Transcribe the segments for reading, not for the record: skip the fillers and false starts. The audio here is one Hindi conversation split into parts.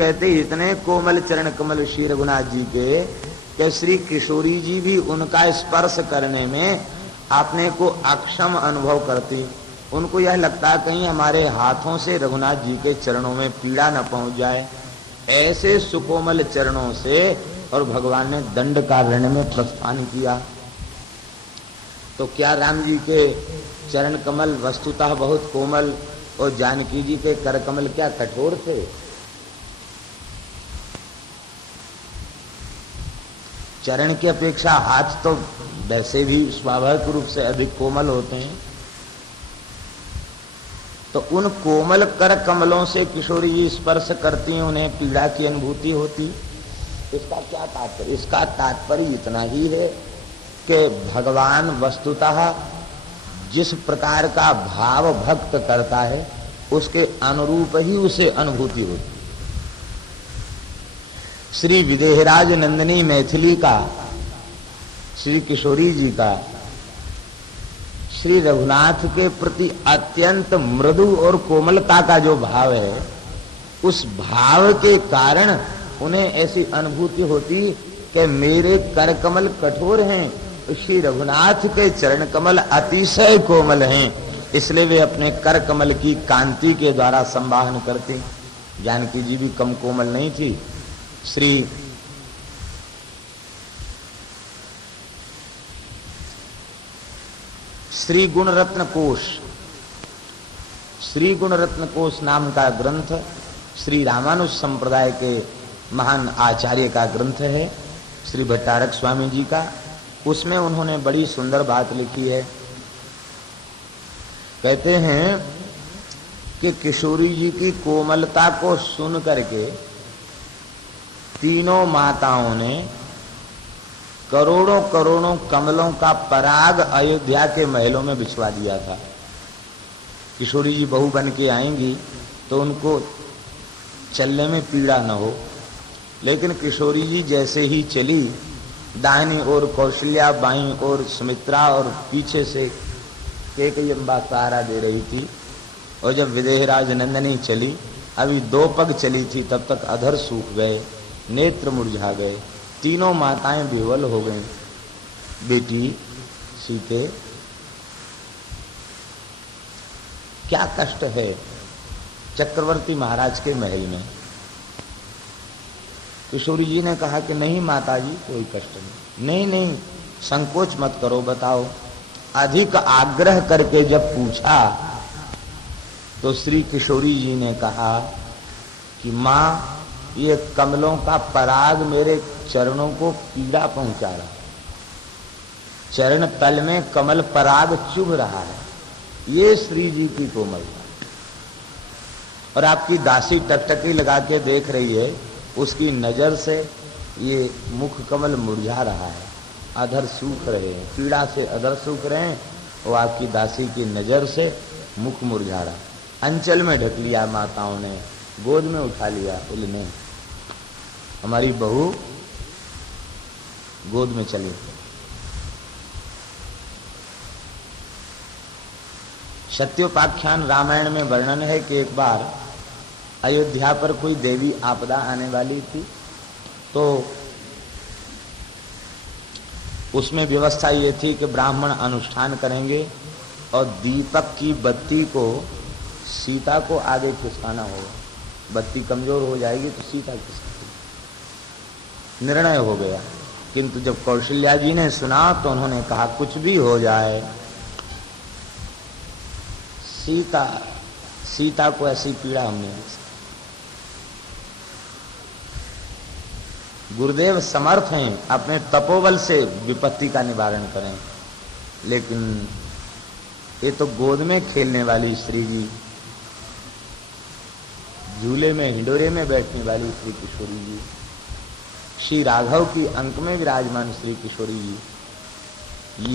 कहते इतने कोमल चरण कमल श्री रघुनाथ जी के कि श्री किशोरी जी भी उनका स्पर्श करने में अपने को अक्षम अनुभव करती। उनको यह लगता कहीं हमारे हाथों से रघुनाथ जी के चरणों में पीड़ा न पहुंच जाए। ऐसे सुकोमल चरणों से और भगवान ने दंडकारण्य में प्रस्थान किया। तो क्या राम जी के चरण कमल वस्तुतः बहुत कोमल और जानकी जी के कर कमल क्या कठोर थे? चरण की अपेक्षा हाथ तो वैसे भी स्वाभाविक रूप से अधिक कोमल होते हैं। तो उन कोमल कर कमलों से किशोरी जी स्पर्श करती हैं, उन्हें पीड़ा की अनुभूति होती। इसका क्या तात्पर्य? इसका तात्पर्य इतना ही है कि भगवान वस्तुतः जिस प्रकार का भाव भक्त करता है उसके अनुरूप ही उसे अनुभूति होती। श्री विदेहराज नंदिनी मैथिली का, श्री किशोरी जी का श्री रघुनाथ के प्रति अत्यंत मृदु और कोमलता का जो भाव है, उस भाव के कारण उन्हें ऐसी अनुभूति होती कि मेरे कर कमल कठोर हैं, श्री रघुनाथ के चरण कमल अतिशय कोमल हैं, इसलिए वे अपने कर कमल की कांति के द्वारा संवाहन करते। जानकी जी भी कम कोमल नहीं थी। श्री गुण रत्न कोश, श्री गुण रत्न कोश नाम का ग्रंथ श्री रामानुज संप्रदाय के महान आचार्य का ग्रंथ है, श्री भट्टारक स्वामी जी का। उसमें उन्होंने बड़ी सुंदर बात लिखी है। कहते हैं कि किशोरी जी की कोमलता को सुन करके तीनों माताओं ने करोड़ों करोड़ों कमलों का पराग अयोध्या के महलों में बिछवा दिया था। किशोरी जी बहू बन के आएंगी तो उनको चलने में पीड़ा न हो, लेकिन किशोरी जी जैसे ही चली, दाहिनी ओर कौशल्या, बाईं ओर सुमित्रा और पीछे से कैकेयी अम्बा सहारा दे रही थी। और जब विदेहराज नंदिनी चली, अभी 2 पग चली थी, तब तक अधर सूख गए, नेत्र मुरझा गए, तीनों माताएं विह्वल हो गईं। बेटी सीते, क्या कष्ट है चक्रवर्ती महाराज के महल में? किशोरी जी ने कहा कि नहीं माताजी, कोई कष्ट नहीं। नहीं नहीं, संकोच मत करो, बताओ। अधिक आग्रह करके जब पूछा तो श्री किशोरी जी ने कहा कि माँ, ये कमलों का पराग मेरे चरणों को पीड़ा पहुंचा रहा, चरण तल में कमल पराग चुभ रहा है, ये श्री जी की कोमलता। और आपकी दासी टकटकी लगा के देख रही है, उसकी नजर से ये मुख कमल मुरझा रहा है, अधर सूख रहे हैं, पीड़ा से अधर सूख रहे हैं, और आपकी दासी की नजर से मुख मुरझा रहा। अंचल में ढक लिया माताओं ने, गोद में उठा लिया। बोले नहीं, हमारी बहू गोद में चली। सत्योपाख्यान रामायण में वर्णन है कि एक बार अयोध्या पर कोई देवी आपदा आने वाली थी, तो उसमें व्यवस्था ये थी कि ब्राह्मण अनुष्ठान करेंगे और दीपक की बत्ती को सीता को आगे खिसकाना होगा। बत्ती कमजोर हो जाएगी तो सीता खिसकाएगी। निर्णय हो गया, किंतु जब कौशल्या जी ने सुना तो उन्होंने कहा कुछ भी हो जाए, सीता को ऐसी पीड़ा हमने नहीं सकती। गुरुदेव समर्थ हैं अपने तपोबल से विपत्ति का निवारण करें, लेकिन ये तो गोद में खेलने वाली श्री जी, झूले में हिंडोरे में बैठने वाली श्री किशोरी जी, श्री राघव की अंक में विराजमान श्री किशोरी जी,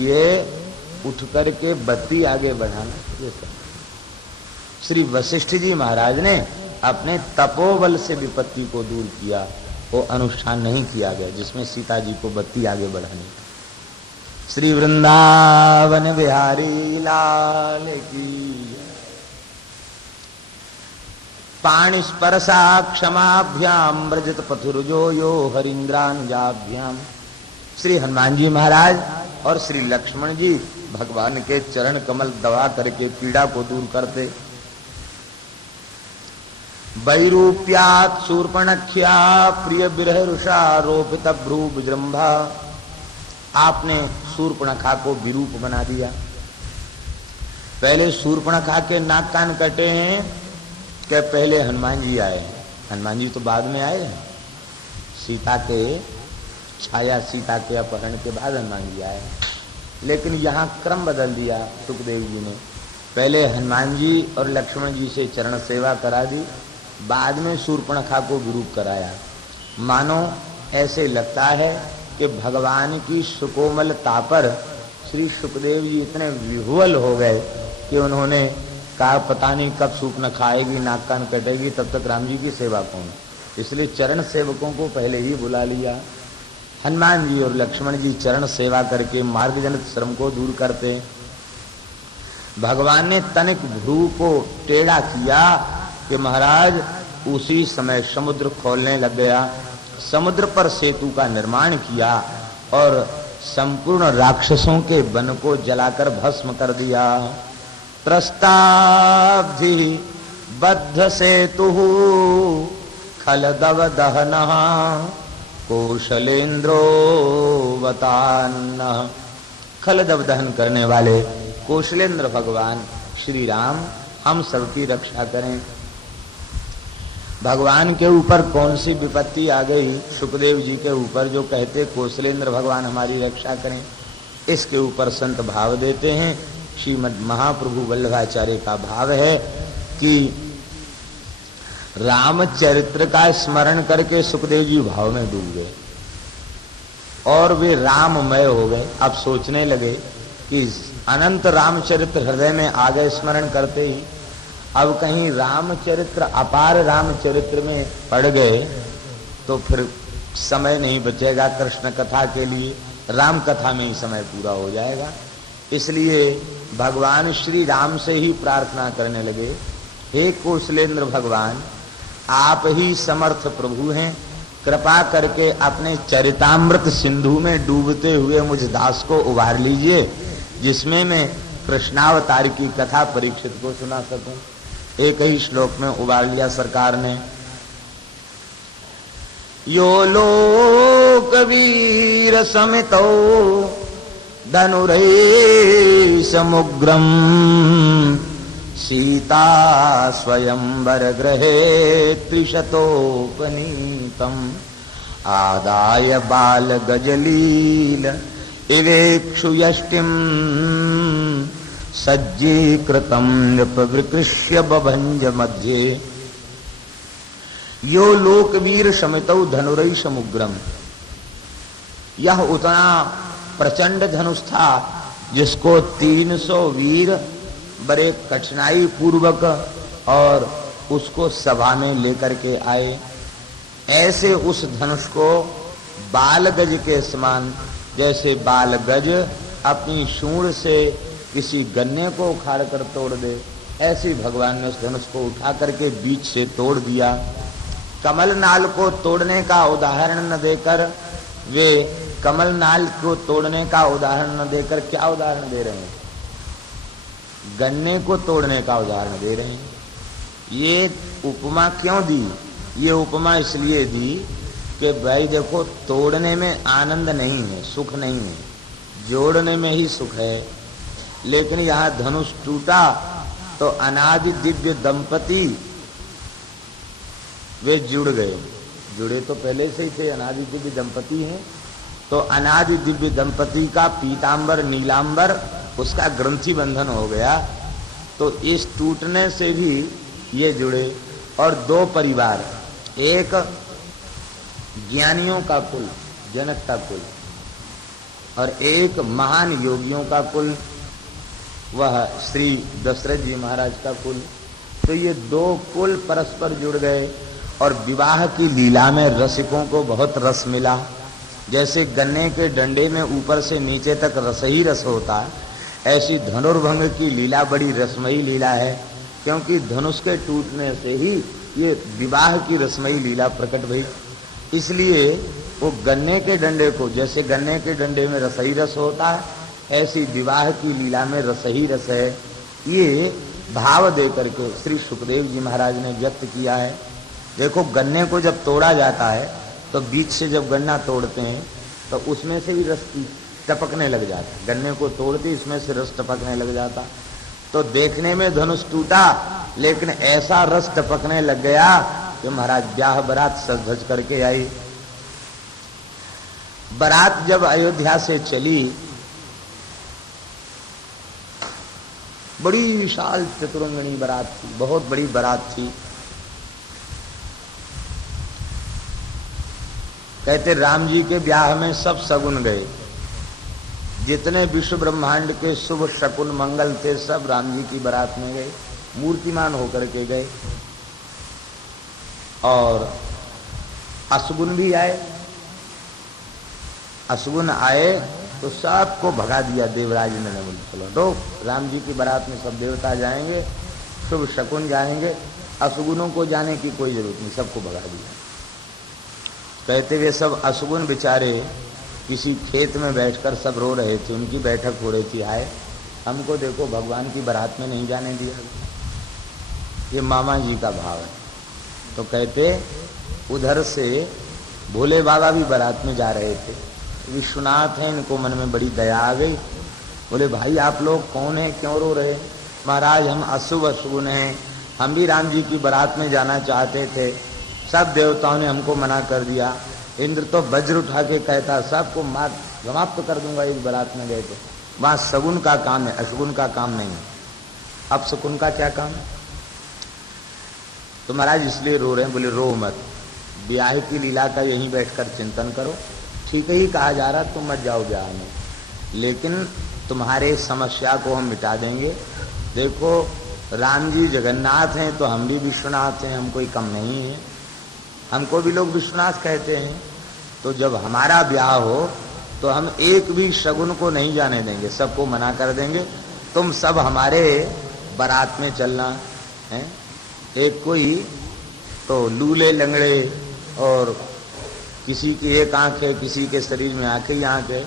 ये उठ करके बत्ती आगे बढ़ाना। श्री वशिष्ठ जी महाराज ने अपने तपोबल से विपत्ति को दूर किया, वो अनुष्ठान नहीं किया गया जिसमें सीता जी को बत्ती आगे बढ़ानी। श्री वृंदावन बिहारी लाल की। पाणि स्पर्शा क्षमाभ्याम व्रजत पथुरुजो यो हरिंद्रानुजाभ्याम। श्री हनुमान जी महाराज और श्री लक्ष्मण जी भगवान के चरण कमल दबा करके पीड़ा को दूर करते। वैरूप्यात् शूर्पणख्या प्रिय विरहरुषा रोपित भ्रू विजृंभा। आपने शूर्पणखा को विरूप बना दिया। पहले शूर्पणखा के नाक कान कटे हैं कि पहले हनुमान जी आए हैं? हनुमान जी तो बाद में आए हैं। सीता के छाया, सीता के अपहरण के बाद हनुमान जी आए, लेकिन यहाँ क्रम बदल दिया सुखदेव जी ने। पहले हनुमान जी और लक्ष्मण जी से चरण सेवा करा दी, बाद में शूर्पणखा को विरूप कराया। मानो ऐसे लगता है कि भगवान की सुकोमलता पर श्री सुखदेव जी इतने विह्वल हो गए कि उन्होंने कहा पता नहीं कब सूप खाएगी, नाक कान कटेगी, तब तक राम जी की सेवा कौन। इसलिए चरण सेवकों को पहले ही बुला लिया। हनुमान जी और लक्ष्मण जी चरण सेवा करके मार्गजनित श्रम को दूर करते। भगवान ने तनिक भ्रू को टेढ़ा किया कि महाराज उसी समय समुद्र खोलने लग गया। समुद्र पर सेतु का निर्माण किया और संपूर्ण राक्षसों के वन को जलाकर भस्म कर दिया। त्रस्ताब्धि बद्ध सेतु खलदव दहनः कौशलेन्द्रो वतान्न। खलदव दहन करने वाले कौशलेंद्र भगवान श्री राम हम सबकी रक्षा करें। भगवान के ऊपर कौन सी विपत्ति आ गई? सुखदेव जी के ऊपर जो कहते कौशलेंद्र भगवान हमारी रक्षा करें, इसके ऊपर संत भाव देते हैं। श्रीमद् महाप्रभु वल्लभाचार्य का भाव है कि रामचरित्र का स्मरण करके सुखदेव जी भाव में डूब गए और वे राममय हो गए। अब सोचने लगे कि अनंत रामचरित्र हृदय में आ गए स्मरण करते ही, अब कहीं रामचरित्र अपार रामचरित्र में पड़ गए तो फिर समय नहीं बचेगा कृष्ण कथा के लिए, राम कथा में ही समय पूरा हो जाएगा। इसलिए भगवान श्री राम से ही प्रार्थना करने लगे, हे कौशलेंद्र भगवान, आप ही समर्थ प्रभु हैं, कृपा करके अपने चरितामृत सिंधु में डूबते हुए मुझ दास को उबार लीजिए, जिसमें मैं कृष्णावतार की कथा परीक्षित को सुना सकूं। एक ही श्लोक में उबार लिया सरकार ने। यो लोक वीर समितो धनुरै समुग्रम सीता स्वयंवर गृहे त्रिशतोपनीतम आदाय बाल गजलील इवेक्षु यष्टिम सज्जीकृतम नृपविकृष्य बभंज मध्ये। यो लोकवीर शमितौ धनुरै समुग्रम। यह उतना प्रचंड धनुष था जिसको 300 वीर बड़े कठिनाई पूर्वक और उसको सभा में लेकर के आए। ऐसे उस धनुष को बालगज के समान, जैसे बालगज अपनी सूंड से किसी गन्ने को उखाड़ कर तोड़ दे, ऐसे भगवान ने उस धनुष को उठा करके बीच से तोड़ दिया। कमल नाल को तोड़ने का उदाहरण न देकर वे कमल नाल को तोड़ने का उदाहरण न देकर क्या उदाहरण दे रहे हैं? गन्ने को तोड़ने का उदाहरण दे रहे हैं। ये उपमा क्यों दी? ये उपमा इसलिए दी कि भाई देखो, तोड़ने में आनंद नहीं है, सुख नहीं है, जोड़ने में ही सुख है। लेकिन यहाँ धनुष टूटा तो अनादि दिव्य दंपति वे जुड़ गए। जुड़े तो पहले से ही थे, अनादि दिव्य दंपति हैं। तो अनादि दिव्य दंपति का पीतांबर नीलांबर उसका ग्रंथि बंधन हो गया। तो इस टूटने से भी ये जुड़े। और दो परिवार, एक ज्ञानियों का कुल, जनक का कुल, और एक महान योगियों का कुल, वह श्री दशरथ जी महाराज का कुल। तो ये दो कुल परस्पर जुड़ गए और विवाह की लीला में रसिकों को बहुत रस मिला। जैसे गन्ने के डंडे में ऊपर से नीचे तक रस ही रस होता है, ऐसी धनुर्भंग की लीला बड़ी रसमयी लीला है, क्योंकि धनुष के टूटने से ही ये विवाह की रसमयी लीला प्रकट भई। इसलिए वो गन्ने के डंडे को, जैसे गन्ने के डंडे में रसही रस होता है, ऐसी विवाह की लीला में रसही रस है। ये भाव दे करके श्री सुखदेव जी महाराज ने व्यक्त किया है। देखो, गन्ने को जब तोड़ा जाता है तो बीच से जब गन्ना तोड़ते हैं तो उसमें से भी रस टपकने लग जाता। गन्ने को तोड़ते इसमें से रस टपकने लग जाता। तो देखने में धनुष टूटा, लेकिन ऐसा रस टपकने लग गया कि महाराज ब्याह बारात सज धज करके आई। बारात जब अयोध्या से चली, बड़ी विशाल चतुरंगनी बारात थी, बहुत बड़ी बारात थी। कहते राम जी के ब्याह में सब सगुन गए, जितने विश्व ब्रह्मांड के शुभ शकुन मंगल थे सब राम जी की बारात में गए, मूर्तिमान होकर के गए। और अशगुन भी आए। अशगुन आए तो सबको भगा दिया। देवराज ने बोले चलो दो, राम जी की बारात में सब देवता जाएंगे, शुभ शकुन जाएंगे, अशगुनों को जाने की कोई जरूरत नहीं, सबको भगा दिया। कहते हुए सब अशगुन बेचारे किसी खेत में बैठकर सब रो रहे थे, उनकी बैठक हो रही थी। हाय, हमको देखो भगवान की बारात में नहीं जाने दिया। ये मामा जी का भाव है। तो कहते उधर से भोले बाबा भी बारात में जा रहे थे। विश्वनाथ हैं, इनको मन में बड़ी दया आ गई। बोले भाई आप लोग कौन हैं, क्यों रो रहे? महाराज हम अशुभ अशुगुन हैं, हम भी राम जी की बारात में जाना चाहते थे, सब देवताओं ने हमको मना कर दिया। इंद्र तो वज्र उठा के कहता सबको मार समाप्त कर दूंगा इस बारात में गए। तो वहां सगुन का काम है, अशगुन का काम नहीं है। अब शकुन का क्या काम है? तो महाराज इसलिए रो रहे हैं। बोले रो मत, ब्याह की लीला का यहीं बैठकर चिंतन करो। ठीक ही कहा जा रहा, तुम मत जाओ ब्याह में, लेकिन तुम्हारे समस्या को हम मिटा देंगे। देखो राम जी जगन्नाथ हैं तो हम भी विश्वनाथ हैं, हम कोई कम नहीं है, हमको भी लोग विश्वनाथ कहते हैं। तो जब हमारा ब्याह हो तो हम एक भी शगुन को नहीं जाने देंगे, सबको मना कर देंगे। तुम सब हमारे बारात में चलना है। एक कोई तो लूले लंगड़े और किसी की एक आंख है, किसी के शरीर में आंखें ही आंख है,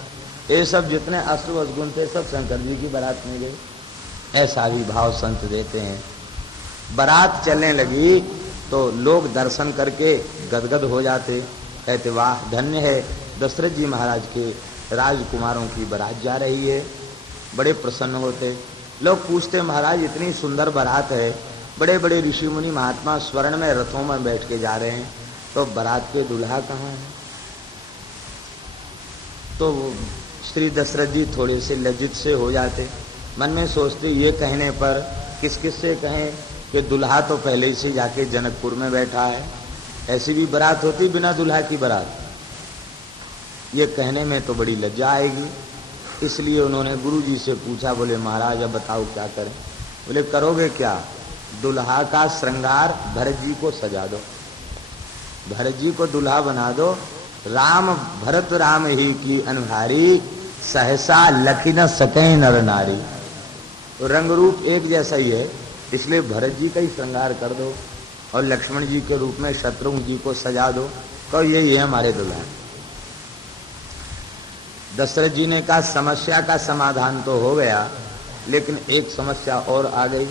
ये सब जितने अशुभ अशगुन थे सब शंकर जी की बारात में गए। ऐसा भी भाव संत देते हैं। बारात चलने लगी तो लोग दर्शन करके गदगद हो जाते, कहते वाह धन्य है, दशरथ जी महाराज के राजकुमारों की बारात जा रही है। बड़े प्रसन्न होते। लोग पूछते महाराज इतनी सुंदर बारात है, बड़े बड़े ऋषि मुनि महात्मा स्वर्ण में रथों में बैठ के जा रहे हैं, तो बारात के दूल्हा कहाँ है? तो श्री दशरथ जी थोड़े से लज्जित से हो जाते, मन में सोचते ये कहने पर किस किस से कहें कि दूल्हा तो पहले ही से जाके जनकपुर में बैठा है, ऐसी भी बारात होती बिना दूल्हा की बारात? ये कहने में तो बड़ी लज्जा आएगी। इसलिए उन्होंने गुरु जी से पूछा, बोले महाराज अब बताओ क्या करें? बोले करोगे क्या? दूल्हा का श्रृंगार भरत जी को सजा दो, भरत जी को दूल्हा बना दो। राम भरत राम ही की अनहारी, सहसा लखी न सके नर नारी। तो रंग रूप एक जैसा ही है, इसलिए भरत जी का ही श्रृंगार कर दो और लक्ष्मण जी के रूप में शत्रुघ्न जी को सजा दो, तो यही है हमारे दूल्हा। दशरथ जी ने कहा समस्या का समाधान तो हो गया, लेकिन एक समस्या और आ गई।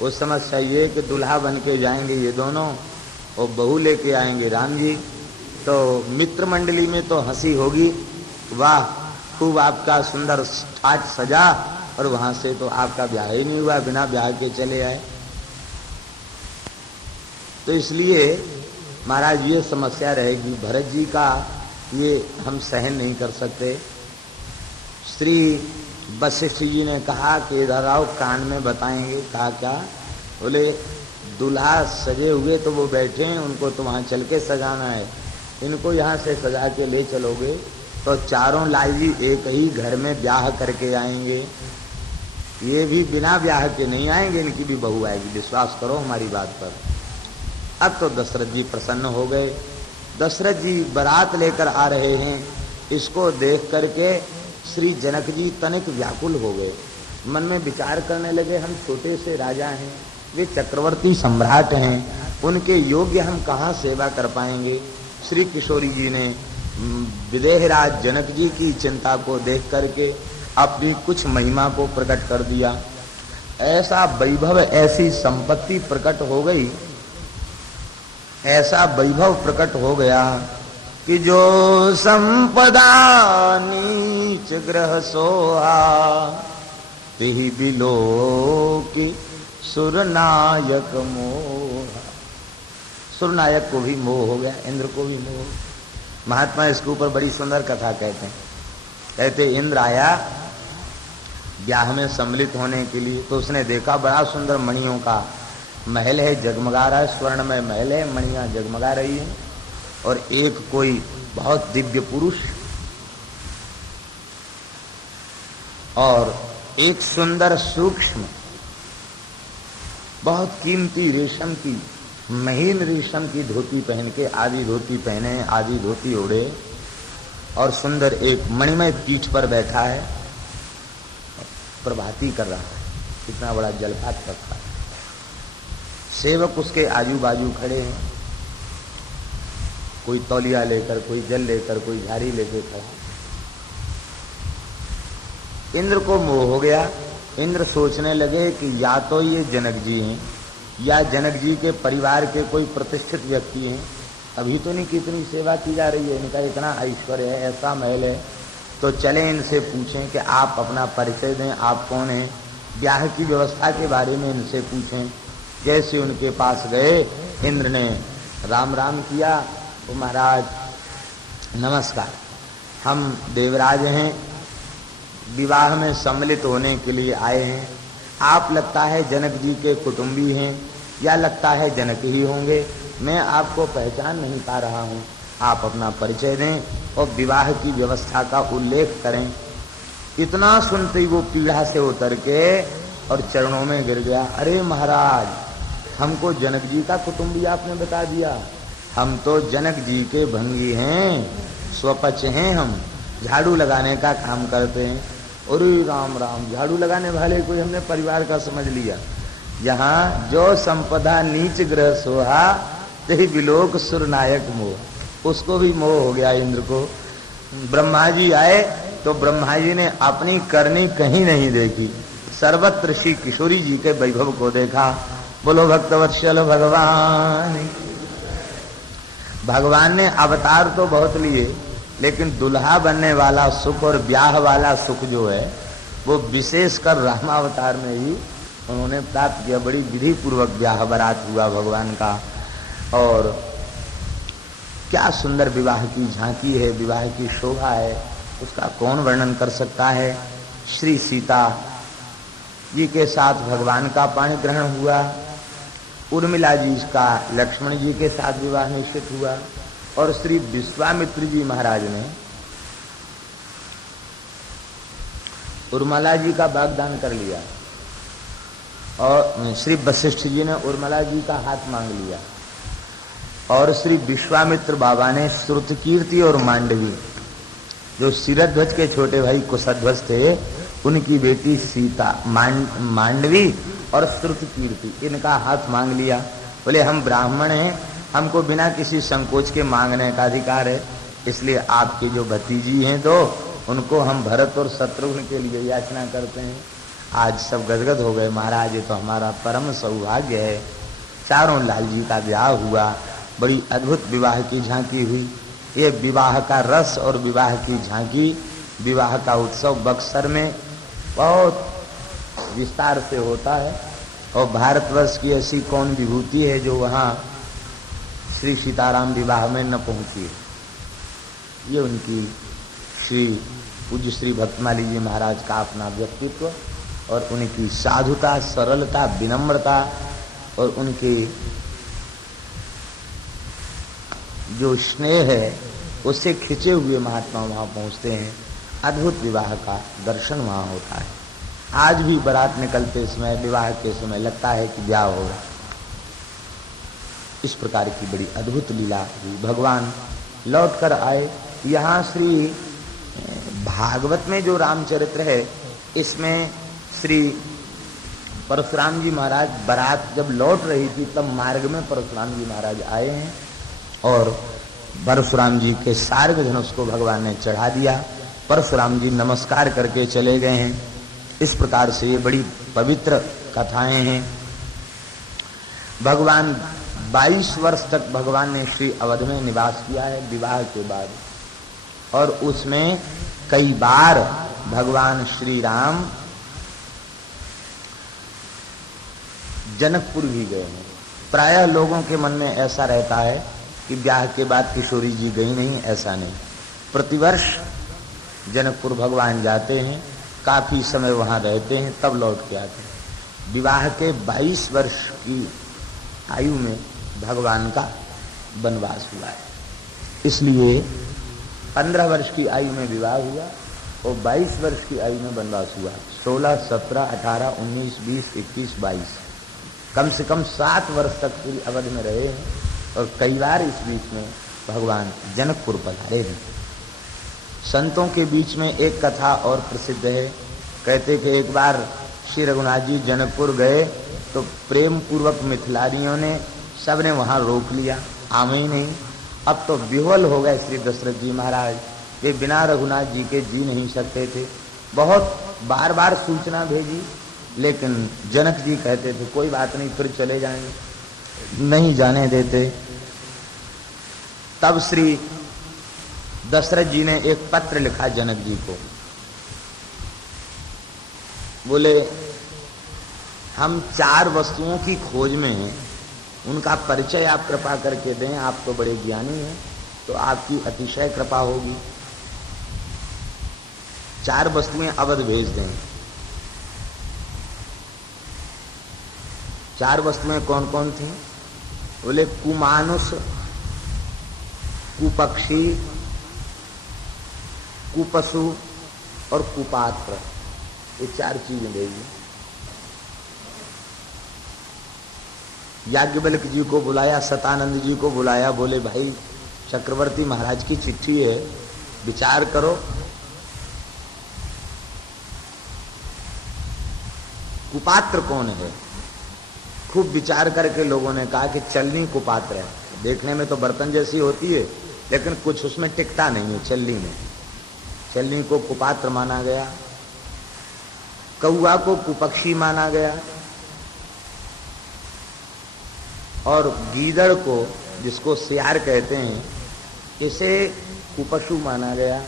वो समस्या ये कि दूल्हा बन के जाएंगे ये दोनों और बहू लेके आएंगे राम जी, तो मित्र मंडली में तो हंसी होगी, वाह खूब आपका सुंदर ठाट सजा, और वहां से तो आपका ब्याह ही नहीं हुआ, बिना ब्याह के चले आए। तो इसलिए महाराज ये समस्या रहेगी, भरत जी का ये हम सहन नहीं कर सकते। श्री वशिष्ठ जी ने कहा कि इधर आओ कान में बताएंगे। कहा क्या? बोले दूल्हा सजे हुए तो वो बैठे हैं, उनको तो वहाँ चल के सजाना है, इनको यहाँ से सजा के ले चलोगे तो चारों लाल जी एक ही घर में ब्याह करके आएंगे, ये भी बिना ब्याह के नहीं आएंगे, इनकी भी बहू आएगी, विश्वास करो हमारी बात पर। अब तो दशरथ जी प्रसन्न हो गए। दशरथ जी बारात लेकर आ रहे हैं, इसको देख करके श्री जनक जी तनिक व्याकुल हो गए। मन में विचार करने लगे, हम छोटे से राजा हैं, वे चक्रवर्ती सम्राट हैं, उनके योग्य हम कहाँ सेवा कर पाएंगे। श्री किशोरी जी ने विदेहराज जनक जी की चिंता को देख करके अपनी कुछ महिमा को प्रकट कर दिया। ऐसा वैभव, ऐसी संपत्ति प्रकट हो गई, ऐसा वैभव प्रकट हो गया कि जो संपदा नीच ग्रह सोहा तिहि बिलो की सुरनायक मोह। सुरनायक को भी मोह हो गया, इंद्र को भी मोह। महात्मा इसके ऊपर बड़ी सुंदर कथा कहते हैं। कहते इंद्र आया ब्याह में सम्मिलित होने के लिए, तो उसने देखा बड़ा सुंदर मणियों का महल है, जगमगा रहा है, स्वर्णमय महल है, मणियां जगमगा रही हैं। और एक कोई बहुत दिव्य पुरुष और एक सुंदर सूक्ष्म बहुत कीमती रेशम की, महीन रेशम की धोती पहन के, आधी धोती पहने, आधी धोती ओढ़े, और सुंदर एक मणिमय पीठ पर बैठा है, प्रभाती कर रहा है। कितना बड़ा जलपात रखा है। सेवक उसके आजू बाजू खड़े हैं, कोई तौलिया लेकर, कोई जल लेकर, कोई झाड़ी लेकर खड़ा। इंद्र को मोह हो गया। इंद्र सोचने लगे कि या तो ये जनक जी हैं, या जनक जी के परिवार के कोई प्रतिष्ठित व्यक्ति हैं। अभी तो नहीं कितनी सेवा की जा रही है, इनका इतना ऐश्वर्य है, ऐसा महल है, तो चले इनसे पूछें कि आप अपना परिचय दें, आप कौन हैं, ब्याह की व्यवस्था के बारे में इनसे पूछें। जैसे उनके पास गए, इंद्र ने राम राम किया। तो महाराज नमस्कार, हम देवराज हैं, विवाह में सम्मिलित होने के लिए आए हैं। आप लगता है जनक जी के कुटुंबी हैं, या लगता है जनक ही होंगे, मैं आपको पहचान नहीं पा रहा हूँ। आप अपना परिचय दें और विवाह की व्यवस्था का उल्लेख करें। इतना सुनते ही वो पीढ़ा से उतर के और चरणों में गिर गया। अरे महाराज, हमको जनक जी का कुटुंबी आपने बता दिया, हम तो जनक जी के भंगी हैं, स्वपच हैं, हम झाड़ू लगाने का काम करते हैं। अरे राम राम, झाड़ू लगाने वाले कोई हमने परिवार का समझ लिया। यहाँ जो संपदा नीच ग्रह सोहा तेहि बिलोक सुरनायक मोह, उसको भी मोह हो गया इंद्र को। ब्रह्मा जी आए तो ब्रह्मा जी ने अपनी करनी कहीं नहीं देखी, सर्वत्र श्री किशोरी जी के वैभव को देखा। बोलो भक्तवत्सल भगवान। भगवान ने अवतार तो बहुत लिए, लेकिन दुल्हा बनने वाला सुख और ब्याह वाला सुख जो है वो विशेषकर रामावतार में ही उन्होंने प्राप्त किया। बड़ी विधि पूर्वक ब्याह बारात हुआ भगवान का, और क्या सुंदर विवाह की झांकी है, विवाह की शोभा है, उसका कौन वर्णन कर सकता है। श्री सीता जी के साथ भगवान का पाणी ग्रहण हुआ, उर्मिला जी का लक्ष्मण जी के साथ विवाह निश्चित हुआ, और श्री विश्वामित्र जी महाराज ने उर्मिला जी का वाग्दान कर लिया, और श्री वशिष्ठ जी ने उर्मिला जी का हाथ मांग लिया, और श्री विश्वामित्र बाबा ने श्रुतकीर्ति और मांडवी, जो शिरध्वज के छोटे भाई कुशध्वज थे, उनकी बेटी सीता, मांडवी और श्रुतकीर्ति, इनका हाथ मांग लिया। बोले हम ब्राह्मण हैं, हमको बिना किसी संकोच के मांगने का अधिकार है, इसलिए आपकी जो भतीजी हैं तो उनको हम भरत और शत्रुघ्न के लिए याचना करते हैं। आज सब गदगद हो गए, महाराज ये तो हमारा परम सौभाग्य है। चारों लाल जी का ब्याह हुआ, बड़ी अद्भुत विवाह की झांकी हुई। ये विवाह का रस और विवाह की झांकी, विवाह का उत्सव बक्सर में बहुत विस्तार से होता है, और भारतवर्ष की ऐसी कौन विभूति है जो वहाँ श्री सीताराम विवाह में न पहुंची है। ये उनकी श्री पूज्य श्री भक्तमाली जी महाराज का अपना व्यक्तित्व, और उनकी साधुता, सरलता, विनम्रता, और उनके जो स्नेह है उससे खिंचे हुए महात्मा वहाँ पहुँचते हैं। अद्भुत विवाह का दर्शन वहाँ होता है। आज भी बारात निकलते समय, विवाह के समय लगता है कि ब्याह हो रहा। इस प्रकार की बड़ी अद्भुत लीला हुई। भगवान लौट कर आए। यहाँ श्री भागवत में जो रामचरित्र है, इसमें श्री परशुराम जी महाराज बारात जब लौट रही थी तब मार्ग में परशुराम जी महाराज आए हैं और परशुराम जी के सार्ग धनुष को भगवान ने चढ़ा दिया। परशुराम जी नमस्कार करके चले गए हैं। इस प्रकार से ये बड़ी पवित्र कथाएं हैं। भगवान 22 वर्ष तक भगवान ने श्री अवध में निवास किया है विवाह के बाद, और उसमें कई बार भगवान श्री राम जनकपुर भी गए हैं। प्रायः लोगों के मन में ऐसा रहता है कि ब्याह के बाद किशोरी जी गई नहीं, ऐसा नहीं। प्रतिवर्ष जनकपुर भगवान जाते हैं, काफी समय वहां रहते हैं, तब लौट के आते हैं। विवाह के 22 वर्ष की आयु में भगवान का वनवास हुआ है, इसलिए 15 वर्ष की आयु में विवाह हुआ और 22 वर्ष की आयु में वनवास हुआ। 16, 17, 18, 19, 20, 21, 22 कम से कम 7 वर्ष तक पूरी अवध में रहे हैं और कई बार इस बीच में भगवान जनकपुर पधारे हैं। संतों के बीच में एक कथा और प्रसिद्ध है। कहते कि एक बार श्री रघुनाथ जी जनकपुर गए तो प्रेम पूर्वक मिथिलानियों ने सबने वहां रोक लिया, आवे ही नहीं। अब तो विह्वल हो गए श्री दशरथ जी महाराज, वे बिना रघुनाथ जी के जी नहीं सकते थे। बहुत बार बार सूचना भेजी, लेकिन जनक जी कहते थे कोई बात नहीं, फिर चले जाएंगे, नहीं जाने देते। तब श्री दशरथ जी ने एक पत्र लिखा जनक जी को, बोले हम 4 वस्तुओं की खोज में हैं, उनका परिचय आप कृपा करके दें, आप तो बड़े ज्ञानी हैं, तो आपकी अतिशय कृपा होगी। 4 वस्तुएं अवध भेज दें। 4 वस्तुएं कौन कौन थी? बोले कुमानुष, कुपक्षी, कुपशु और कुपात्र, ये 4 चीजें भेजी। याज्ञवल्क्य जी को बुलाया, सतानंद जी को बुलाया, बोले भाई चक्रवर्ती महाराज की चिट्ठी है, विचार करो। कुपात्र कौन है? खूब विचार करके लोगों ने कहा कि चलनी कुपात्र है। देखने में तो बर्तन जैसी होती है, लेकिन कुछ उसमें टिकता नहीं है चलनी में। चलनी को कुपात्र माना गया। कौआ को कुपक्षी माना गया और गीदड़ को, जिसको सियार कहते हैं, इसे कुपशु माना गया।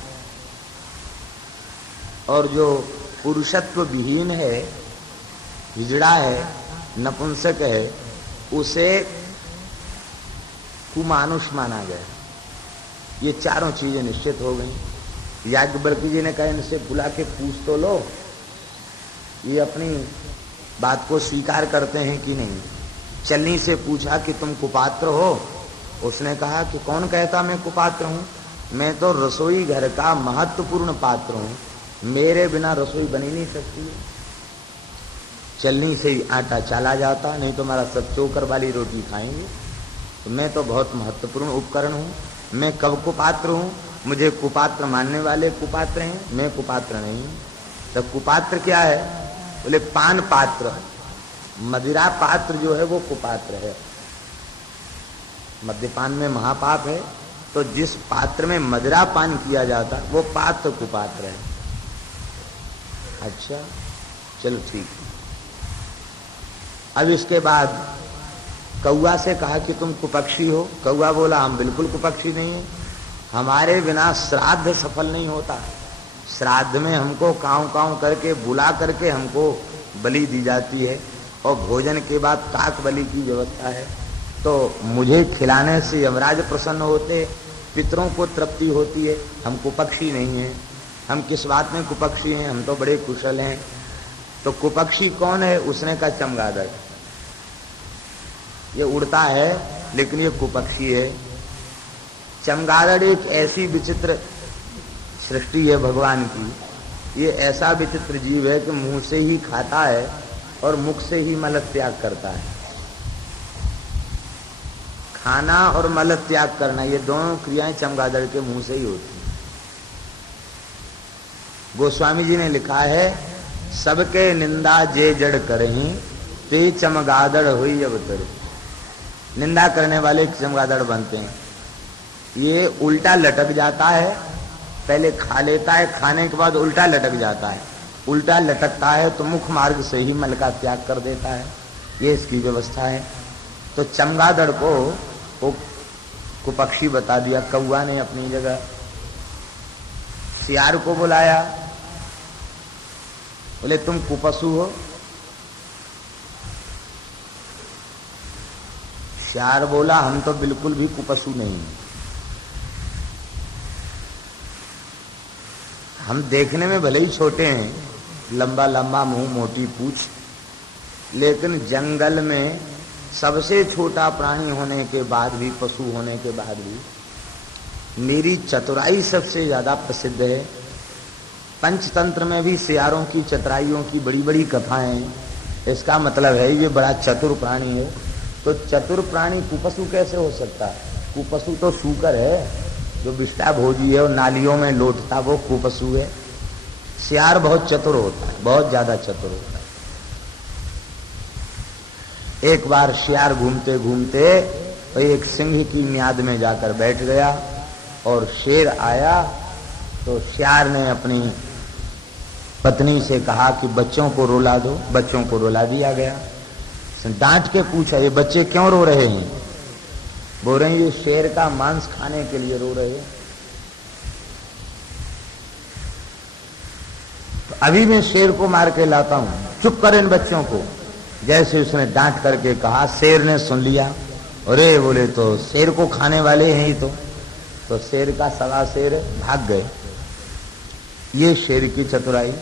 और जो पुरुषत्व विहीन है, हिजड़ा है, नपुंसक है, उसे कुमानुष माना गया। ये 4 चीजें निश्चित हो गई। याज्ञवल्क्य जी ने कहा इनसे बुला के पूछ तो लो, ये अपनी बात को स्वीकार करते हैं कि नहीं। चलनी से पूछा कि तुम कुपात्र हो? उसने कहा कि कौन कहता मैं कुपात्र हूं, मैं तो रसोई घर का महत्वपूर्ण पात्र हूं, मेरे बिना रसोई बनी नहीं सकती। चलनी से ही आटा चाला जाता, नहीं तो हमारा सब चोकर वाली रोटी खाएंगे। तो मैं तो बहुत महत्वपूर्ण उपकरण हूँ, मैं कब कुपात्र हूँ? मुझे कुपात्र मानने वाले कुपात्र हैं, मैं कुपात्र नहीं हूँ। तो कुपात्र क्या है? बोले पान पात्र, मदिरा पात्र जो है वो कुपात्र है। मद्यपान में महापाप है, तो जिस पात्र में मदिरा पान किया जाता वो पात्र कुपात्र है। अच्छा चलो ठीक है। अब इसके बाद कौआ से कहा कि तुम कुपक्षी हो? कौआ बोला हम बिल्कुल कुपक्षी नहीं है, हमारे बिना श्राद्ध सफल नहीं होता। श्राद्ध में हमको काँव काँव करके बुला करके हमको बलि दी जाती है और भोजन के बाद काक बलि की व्यवस्था है। तो मुझे खिलाने से यमराज प्रसन्न होते, पितरों को तृप्ति होती है। हम कुपक्षी नहीं हैं। हम किस बात में कुपक्षी हैं? हम तो बड़े कुशल हैं। तो कुपक्षी कौन है? उसने कहा चमगादड़। ये उड़ता है लेकिन ये कुपक्षी है। चमगादड़ एक ऐसी विचित्र सृष्टि है भगवान की। ये ऐसा विचित्र जीव है कि मुंह से ही खाता है और मुख से ही मल त्याग करता है। खाना और मल त्याग करना, ये दोनों क्रियाएं चमगादड़ के मुंह से ही होती हैं। गोस्वामी जी ने लिखा है सबके निंदा जे जड़ करही, ते चमगादड़ हुई अब तरी। निंदा करने वाले चमगादड़ बनते हैं। ये उल्टा लटक जाता है, पहले खा लेता है, खाने के बाद उल्टा लटक जाता है। उल्टा लटकता है तो मुख मार्ग से ही मल का त्याग कर देता है। ये इसकी व्यवस्था है। तो चमगादड़ को कुपक्षी बता दिया। कौआ ने अपनी जगह सियार को बुलाया, बोले तुम कुपशु हो। सियार बोला हम तो बिल्कुल भी कुपशु नहीं, हम देखने में भले ही छोटे हैं, लंबा लंबा मुंह, मोटी पूंछ, लेकिन जंगल में सबसे छोटा प्राणी होने के बाद भी, पशु होने के बाद भी मेरी चतुराई सबसे ज्यादा प्रसिद्ध है। पंचतंत्र में भी सियारों की चतुराइयों की बड़ी बड़ी कथाएं हैं। इसका मतलब है ये बड़ा चतुर प्राणी है। तो चतुर प्राणी कुपशु कैसे हो सकता है? कुपशु तो सूकर है, जो विष्टा भोजी है और नालियों में लौटता, वो कुपशु है। सियार बहुत चतुर होता है, बहुत ज्यादा चतुर होता है। एक बार सियार घूमते घूमते एक सिंह की म्याद में जाकर बैठ गया और शेर आया तो सियार ने अपनी पत्नी से कहा कि बच्चों को रुला दो। बच्चों को रुला दिया गया। डांट के पूछा ये बच्चे क्यों रो रहे हैं? बोल रहे हैं ये शेर का मांस खाने के लिए रो रहे हैं। तो अभी मैं शेर को मार के लाता हूं, चुप कर इन बच्चों को। जैसे उसने डांट करके कहा, शेर ने सुन लिया। अरे बोले तो शेर को खाने वाले हैं ही तो शेर का सवा शेर भाग गए। ये शेर की चतुराई।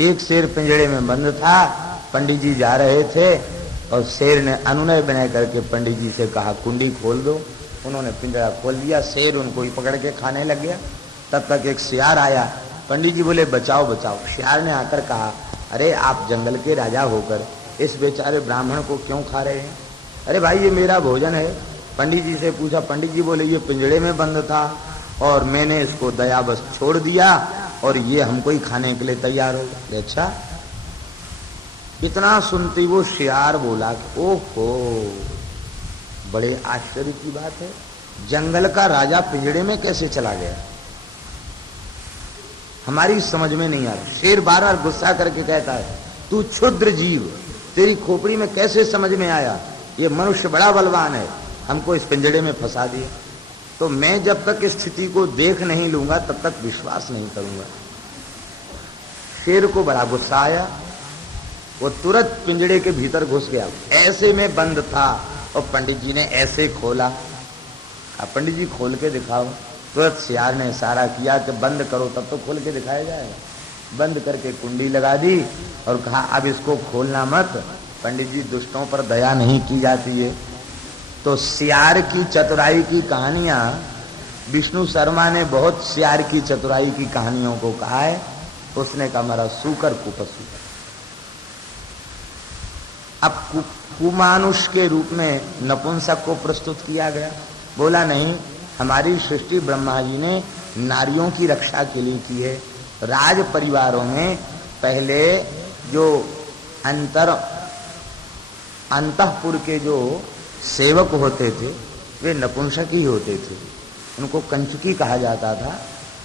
एक शेर पिंजड़े में बंद था, पंडित जी जा रहे थे और शेर ने अनुनय बना करके पंडित जी से कहा कुंडी खोल दो। उन्होंने पिंजड़ा खोल दिया, शेर उनको ही पकड़ के खाने लग गया। तब तक एक सियार आया। पंडित जी बोले बचाओ बचाओ। सियार ने आकर कहा अरे आप जंगल के राजा होकर इस बेचारे ब्राह्मण को क्यों खा रहे हैं? अरे भाई ये मेरा भोजन है। पंडित जी से पूछा, पंडित जी बोले ये पिंजड़े में बंद था और मैंने इसको दया बस छोड़ दिया और ये हमको ही खाने के लिए तैयार हो गया। अच्छा, इतना सुनते वो सियार बोला कि ओहो, बड़े आश्चर्य की बात है, जंगल का राजा पिंजड़े में कैसे चला गया? हमारी समझ में नहीं आ रहा। शेर बार बार गुस्सा करके कहता है तू क्षुद्र जीव, तेरी खोपड़ी में कैसे समझ में आया? ये मनुष्य बड़ा बलवान है, हमको इस पिंजड़े में फंसा दिया। तो मैं जब तक इस स्थिति को देख नहीं लूंगा तब तक विश्वास नहीं करूंगा। शेर को बड़ा गुस्सा आया, वो तुरंत पिंजड़े के भीतर घुस गया। ऐसे में बंद था और पंडित जी ने ऐसे खोला। अब पंडित जी खोल के दिखाओ। तुरंत सियार ने इशारा किया कि बंद करो, तब तो खोल के दिखाया जाएगा। बंद करके कुंडी लगा दी और कहा अब इसको खोलना मत। पंडित जी दुष्टों पर दया नहीं की जाती है। तो सियार की चतुराई की कहानियां विष्णु शर्मा ने बहुत सियार की चतुराई की कहानियों को कहा है। उसने कहा हमारा सूकर कुपशु। अब कुमानुष के रूप में नपुंसक को प्रस्तुत किया गया। बोला नहीं, हमारी सृष्टि ब्रह्मा जी ने नारियों की रक्षा के लिए की है। राज परिवारों में पहले जो अंतःपुर के जो सेवक होते थे वे नपुंसक ही होते थे। उनको कंचुकी कहा जाता था।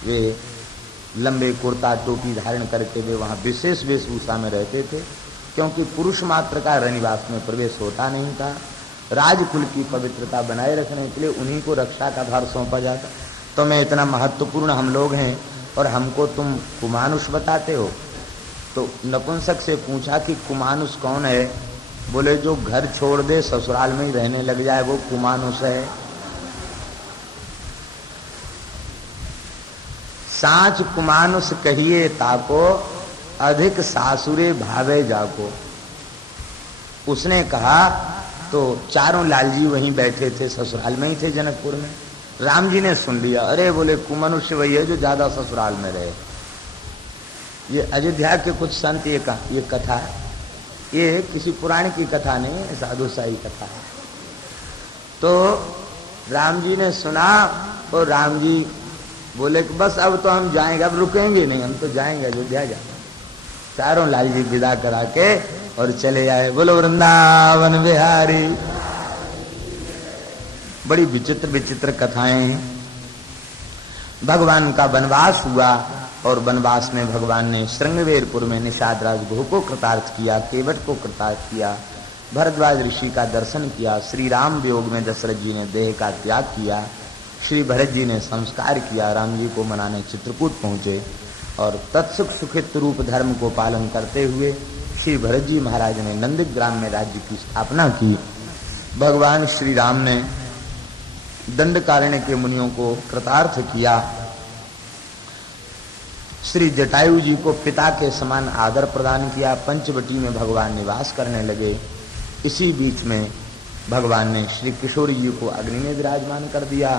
वे लंबे कुर्ता टोपी धारण करके वे वहाँ विशेष वेशभूषा में रहते थे, क्योंकि पुरुष मात्र का रनिवास में प्रवेश होता नहीं था। राजकुल की पवित्रता बनाए रखने के लिए उन्हीं को रक्षा का भार सौंपा जाता। तो मैं इतना महत्वपूर्ण हम लोग हैं और हमको तुम कुमानुष बताते हो। तो नपुंसक से पूछा कि कुमानुष कौन है? बोले जो घर छोड़ दे ससुराल में ही रहने लग जाए वो कुमानुष है। साच कुमानुष कहिए ताको, अधिक सासुरे भावे जाको। उसने कहा तो चारों लालजी वहीं बैठे थे, ससुराल में ही थे जनकपुर में। राम जी ने सुन लिया। अरे बोले कुमनुष्य वही है जो ज्यादा ससुराल में रहे। ये अयोध्या के कुछ संत ये कथा है, ये किसी पुराण की कथा नहीं है, साधुशाही कथा है। तो राम जी ने सुना और राम जी बोले कि बस अब तो हम जाएंगे, अब रुकेंगे नहीं, हम तो जाएंगे अयोध्या जाएंगे। चारों लाल जी विदा करा के और चले आए। बोलो वृंदावन बिहारी। बड़ी विचित्र विचित्र कथाएं हैं। भगवान का वनवास हुआ और वनवास में भगवान ने श्रृंगवेरपुर में निषाद राज गुह को कृतार्थ किया, केवट को कृतार्थ किया, भरद्वाज ऋषि का दर्शन किया। श्री राम वियोग में दशरथ जी ने देह का त्याग किया, श्री भरत जी ने संस्कार किया, राम जी को मनाने चित्रकूट पहुंचे और तत्सुख सुखित रूप धर्म को पालन करते हुए श्री भरत जी महाराज ने नंदग्राम में राज्य की स्थापना की। भगवान श्री राम ने दंडकारण्य के मुनियों को कृतार्थ किया। श्री जटायु जी को पिता के समान आदर प्रदान किया। पंचवटी में भगवान निवास करने लगे। इसी बीच में भगवान ने श्री किशोरी जी को अग्नि में विराजमान कर दिया।